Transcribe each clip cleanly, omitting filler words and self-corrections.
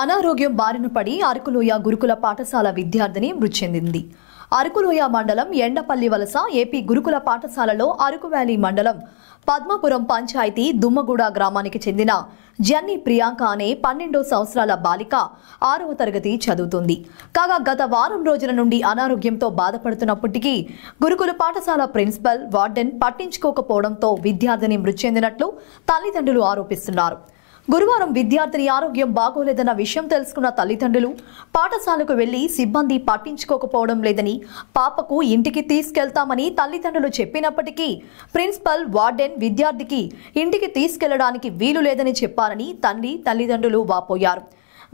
అనారోగ్యం బారిన పడి అరకులోయ గురుకుల పాఠశాల విద్యార్థిని మృతి చెందింది. అరకులోయ మండలం ఎండపల్లి వలస ఏపీ గురుకుల పాఠశాలలో అరకు వ్యాలీ మండలం పద్మపురం పంచాయతీ దుమ్మగూడ గ్రామానికి చెందిన జన్ని ప్రియాంక అనే 12 సంవత్సరాల బాలిక 6వ తరగతి చదువుతుంది. కాగా గత వారం రోజుల నుండి అనారోగ్యంతో బాధపడుతున్నప్పటికీ గురుకుల పాఠశాల ప్రిన్సిపల్ వార్డెన్ పట్టించుకోకపోవడంతో విద్యార్థిని మృతి చెందినట్లు తల్లిదండ్రులు ఆరోపిస్తున్నారు. గురువారం విద్యార్థిని ఆరోగ్యం బాగోలేదన్న విషయం తెలుసుకున్న తల్లిదండ్రులు పాఠశాలకు వెళ్లి సిబ్బంది పట్టించుకోకపోవడం లేదని, పాపకు ఇంటికి తీసుకెళ్తామని తల్లిదండ్రులు చెప్పినప్పటికీ ప్రిన్సిపల్ వార్డెన్ విద్యార్థికి ఇంటికి తీసుకెళ్లడానికి వీలు లేదని చెప్పారని తల్లిదండ్రులు వాపోయారు.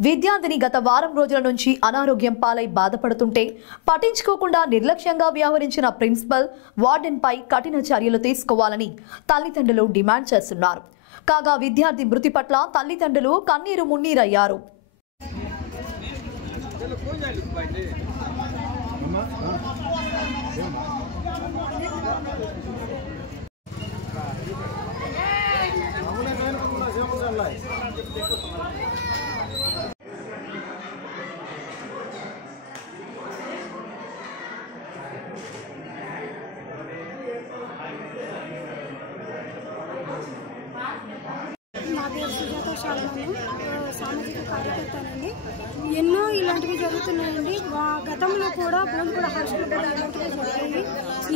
విద్యార్థిని గత వారం రోజుల నుంచి అనారోగ్యం పాలై బాధపడుతుంటే పట్టించుకోకుండా నిర్లక్ష్యంగా వ్యవహరించిన ప్రిన్సిపల్ వార్డెన్పై కఠిన చర్యలు తీసుకోవాలని తల్లిదండ్రులు డిమాండ్ చేస్తున్నారు. కాగా విద్యార్థి మృతి పట్ల తల్లిదండ్రులు కన్నీరు మున్నీరయ్యారు. నా పేరు సుజాత శాలమను, సామాజిక కార్యకర్తనండి. ఎన్నో ఇలాంటివి జరుగుతున్నాయండి. గతంలో కూడా బోన్గూడ హాస్టల్ కూడా ఇలాంటివి జరిగాయి.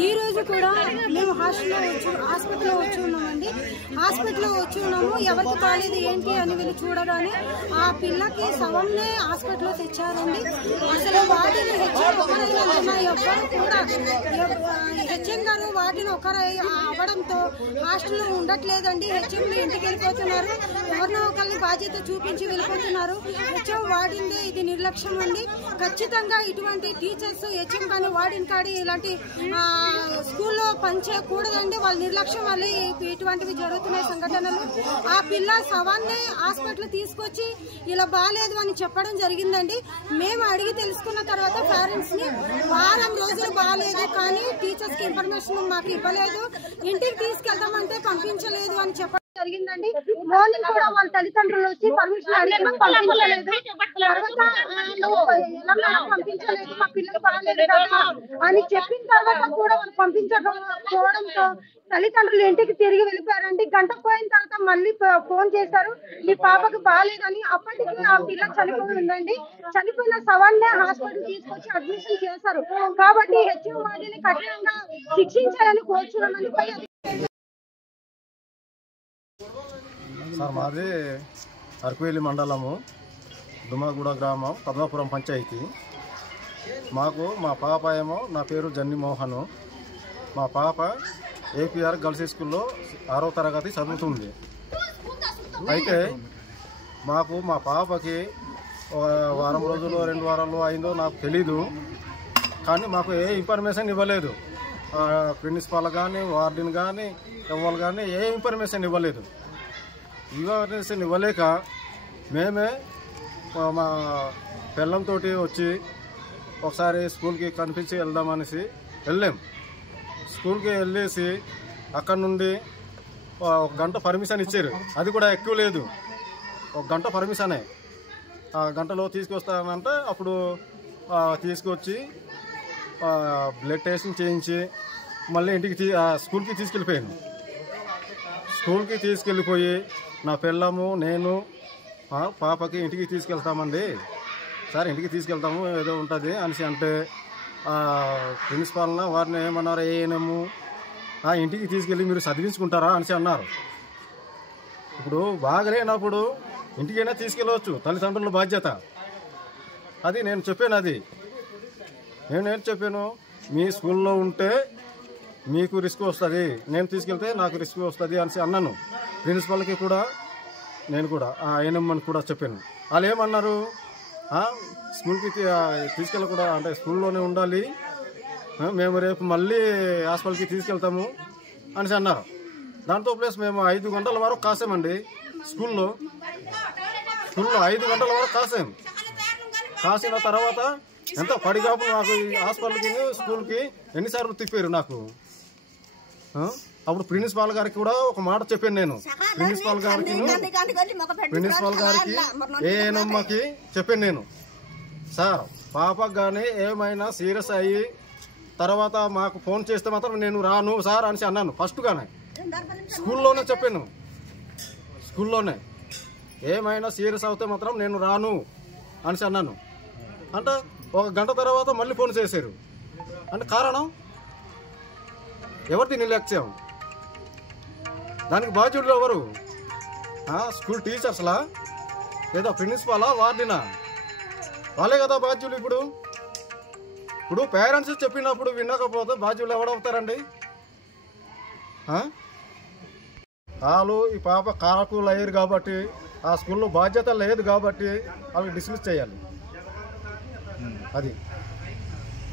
ఈ రోజు కూడా మేము హాస్పిటల్లో వచ్చి ఉన్నామండి. హాస్పిటల్లో వచ్చి ఉన్నాము. ఎవరికి కాలేదు ఏంటి అని వెళ్ళి చూడగానే ఆ పిల్లకి శవంనే హాస్పిటల్లో తెచ్చారండి. అసలు వాటిని హెచ్ఎం గారు వాటిని ఒకరు అవ్వడంతో హాస్టల్లో ఉండట్లేదండి. హెచ్ఎంలు ఇంటికి వెళ్ళిపోతున్నారు. ఎవరినో ఒకరిని బాధ్యత చూపించి వెళ్ళిపోతున్నారు. హెచ్ఎం వాడిందే ఇది నిర్లక్ష్యం అండి. ఖచ్చితంగా ఇటువంటి టీచర్స్ హెచ్ఎం కానీ వాడిన కాడి ఇలాంటి స్కూల్లో పనిచేయకూడదండి. వాళ్ళ నిర్లక్ష్యం వల్ల ఇటువంటివి జరుగుతున్నాయి సంఘటనలు. ఆ పిల్ల శవాన్ని హాస్పిటల్ తీసుకొచ్చి ఇలా బాగాలేదు అని చెప్పడం జరిగిందండి. మేము అడిగి తెలుసుకున్న తర్వాత పేరెంట్స్ ని వారం రోజులు బాగాలేదు కానీ టీచర్స్ కి ఇన్ఫర్మేషన్ మాకు ఇవ్వలేదు, ఇంటికి తీసుకెళ్తామంటే పంపించలేదు అని చెప్పడం జరిగిందండి. మార్నింగ్ కూడా వాళ్ళ తల్లిదండ్రులు వచ్చి పర్మిషన్ అడిగారు, పంపించలేదు. పంపించలేదు, మా పిల్లలు బాగాలేదు కదా అని చెప్పిన తర్వాత కూడా వాళ్ళు పంపించకపోవడంతో తల్లిదండ్రులు ఇంటికి తిరిగి వెళ్ళిపోయారండి. గంట పోయిన తర్వాత మళ్ళీ ఫోన్ చేశారు, మీ పాపకు బాగాలేదని. అప్పటికి ఆ పిల్ల చనిపోయి ఉందండి. చనిపోయిన శవాన్నే హాస్పిటల్ తీసుకొచ్చి అడ్మిషన్ చేశారు. కాబట్టి హెచ్ఎం వారిని కఠినంగా శిక్షించాలని కోరుచున్నామని సార్. మాది అరకువేలి మండలము దుమ్మగూడ గ్రామం పద్మపురం పంచాయతీ. మా పాప ఏమో, నా పేరు జన్ని మోహను. మా పాప ఏపీఆర్ గర్ల్స్ స్కూల్లో 6వ తరగతి చదువుతుంది. అయితే మా పాపకి వారం రోజులు 2 వారాలు అయిందో నాకు తెలీదు, కానీ మాకు ఏ ఇన్ఫర్మేషన్ ఇవ్వలేదు. ప్రిన్సిపాల్ కానీ వార్డెన్ కానీ ఎవరు కానీ ఏ ఇన్ఫర్మేషన్ ఇవ్వలేదు. ఇన్ఫర్మేషన్ ఇవ్వలేక మేమే మా పిల్లంతో వచ్చి ఒకసారి స్కూల్కి కనిపించి వెళ్దామనేసి వెళ్ళాం. స్కూల్కి వెళ్ళేసి అక్కడ నుండి 1 గంట పర్మిషన్ ఇచ్చారు. అది కూడా ఎక్కువ లేదు, 1 గంట పర్మిషనే. ఆ గంటలో తీసుకొస్తానంటే అప్పుడు తీసుకొచ్చి బ్లడ్ టెస్ట్ చేయించి మళ్ళీ ఇంటికి స్కూల్కి తీసుకెళ్ళిపోయాను. స్కూల్కి తీసుకెళ్ళిపోయి నా పిల్లము నేను పాపకి ఇంటికి తీసుకెళ్తామండి సార్, ఇంటికి తీసుకెళ్తాము ఏదో ఉంటుంది అనేసి అంటే ప్రిన్సిపాల్న వారిని ఏమన్నారు, ఏఎన్ఎము ఇంటికి తీసుకెళ్ళి మీరు చదివించుకుంటారా అనేసి అన్నారు. ఇప్పుడు బాగలేనప్పుడు ఇంటికైనా తీసుకెళ్ళవచ్చు, తల్లిదండ్రుల బాధ్యత. అది నేను చెప్పాను. నేనేం చెప్పాను, మీ స్కూల్లో ఉంటే మీకు రిస్క్ వస్తుంది, నేను తీసుకెళ్తే నాకు రిస్క్ వస్తుంది అనేసి అన్నాను. ప్రిన్సిపల్కి కూడా నేను కూడా ఏఎన్ఎం కూడా చెప్పాను. వాళ్ళు ఏమన్నారు, స్కూల్కి తీసుకెళ్ళకూడదు అంటే స్కూల్లోనే ఉండాలి, మేము రేపు మళ్ళీ హాస్పిటల్కి తీసుకెళ్తాము అనేసి అన్నారు. దాంతో ప్లస్ మేము 5 గంటల వరకు కాసామండి. స్కూల్లో 5 గంటల వరకు కాసిన తర్వాత ఎంత పడిగాపు నాకు హాస్పిటల్కి స్కూల్కి ఎన్నిసార్లు తిప్పారు నాకు. అప్పుడు ప్రిన్సిపాల్ గారికి కూడా ఒక మాట చెప్పాను నేను. ప్రిన్సిపాల్ గారికి ఏఎన్ఎంకి చెప్పాను నేను, సార్ పాపకు కానీ ఏమైనా సీరియస్ అయ్యి తర్వాత మాకు ఫోన్ చేస్తే మాత్రం నేను రాను సార్ అని అన్నాను. ఫస్ట్ గానే స్కూల్లోనే చెప్పాను, స్కూల్లోనే ఏమైనా సీరియస్ అవుతే మాత్రం నేను రాను అని అన్నాను. అంటే 1 గంట తర్వాత మళ్ళీ ఫోన్ చేశారు. అంటే కారణం ఎవరిది నిర్లక్ష్యం? దానికి బాధ్యులు ఎవరు? స్కూల్ టీచర్స్లా లేదా ప్రిన్సిపాలా వార్డినా? వాళ్ళే కదా బాధ్యులు. ఇప్పుడు పేరెంట్స్ చెప్పినప్పుడు వినకపోతే బాధ్యులు ఎవడవుతారండి? వాళ్ళు ఈ పాప కారకులు అయ్యారు కాబట్టి ఆ స్కూల్లో బాధ్యత లేదు కాబట్టి వాళ్ళకి డిస్మిస్ చేయాలి. అది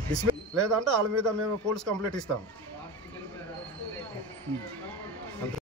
డిస్మిస్ లేదంటే వాళ్ళ మీద మేము పోలీస్ కంప్లైంట్ ఇస్తాం.